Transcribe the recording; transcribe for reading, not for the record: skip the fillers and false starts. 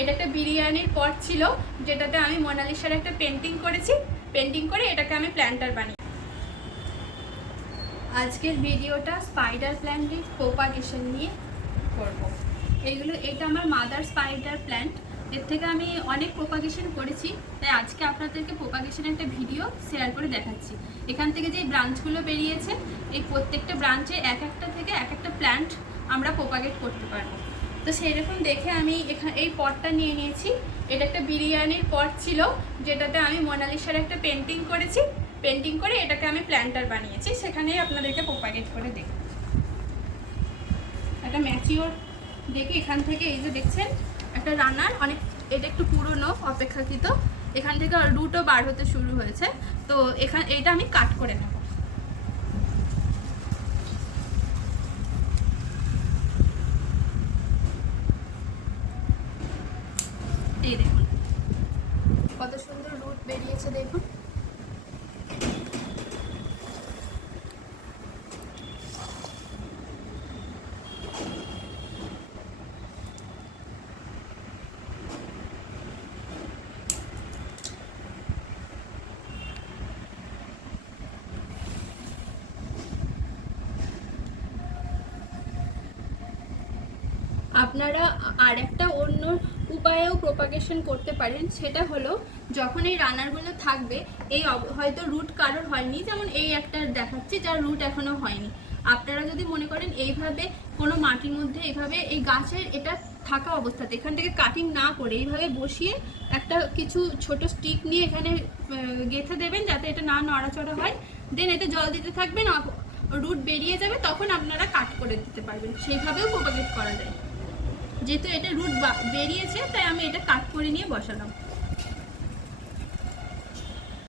এটা একটা বিরিয়ানির পট ছিল, যেটাতে আমি মোনালিসার একটা পেন্টিং করেছি। পেন্টিং করে এটাকে আমি প্ল্যান্টার বানিয়ে। আজকের ভিডিওটা স্পাইডার প্ল্যান্টের প্রোপাগেশন নিয়ে করব। এটা আমার মাদার স্পাইডার প্ল্যান্ট। এর থেকে আমি অনেক প্রোপাগেশন করেছি, তাই আজকে আপনাদেরকে প্রোপাগেশনের একটা ভিডিও শেয়ার করে দেখাচ্ছি। এখান থেকে যে ব্রাঞ্চগুলো বেরিয়েছে, এই প্রত্যেকটা ব্রাঞ্চে এক একটা থেকে এক একটা প্ল্যান্ট আমরা প্রোপাগেট করতে পারবো। তো সেই রকম দেখে আমি এই পটটা নিয়ে নিয়েছি। এটা একটা বিরিয়ানির পট ছিল, যেটাতে আমি মোনালিসার একটা পেন্টিং করেছি। পেন্টিং করে এটাকে আমি প্ল্যান্টার বানিয়েছি, সেখানেই আপনাদেরকে প্রোপাগেট করে দেখি। একটা ম্যাচিওর দেখে এখান থেকে এই যে দেখছেন একটা রানার, অনেক এটা একটু পুরনো অপেক্ষাকৃত, এখান থেকে রুটও বার হতে শুরু হয়েছে। তো এইটা আমি কাট করে নেব। এই দেখুন কত সুন্দর রুট বেরিয়েছে, দেখুন। আপনারা আর একটা অন্য উপায়েও প্রোপাগেশন করতে পারেন। সেটা হলো, যখন এই রানারগুলো থাকবে, এই হয়তো রুট কারোর হয়নি, যেমন এই একটা দেখাচ্ছি যার রুট এখনো হয়নি। আপনারা যদি মনে করেন এইভাবে কোনো মাটির মধ্যে এইভাবে এই গাছের এটা থাকা অবস্থাতে এখান থেকে কাটিং না করে এইভাবে বসিয়ে একটা কিছু ছোট স্টিক নিয়ে এখানে গেঁথে দেবেন, যাতে এটা না নড়াচড়া হয়। দেন এতে জল দিতে থাকবেন, রুট বেরিয়ে যাবে, তখন আপনারা কাট করে দিতে পারবেন। সেইভাবেও প্রোপাগেট করা যায়। যেহেতু এটা রুট বেরিয়েছে, তাই আমি এটা কাট করে নিয়ে বসালাম।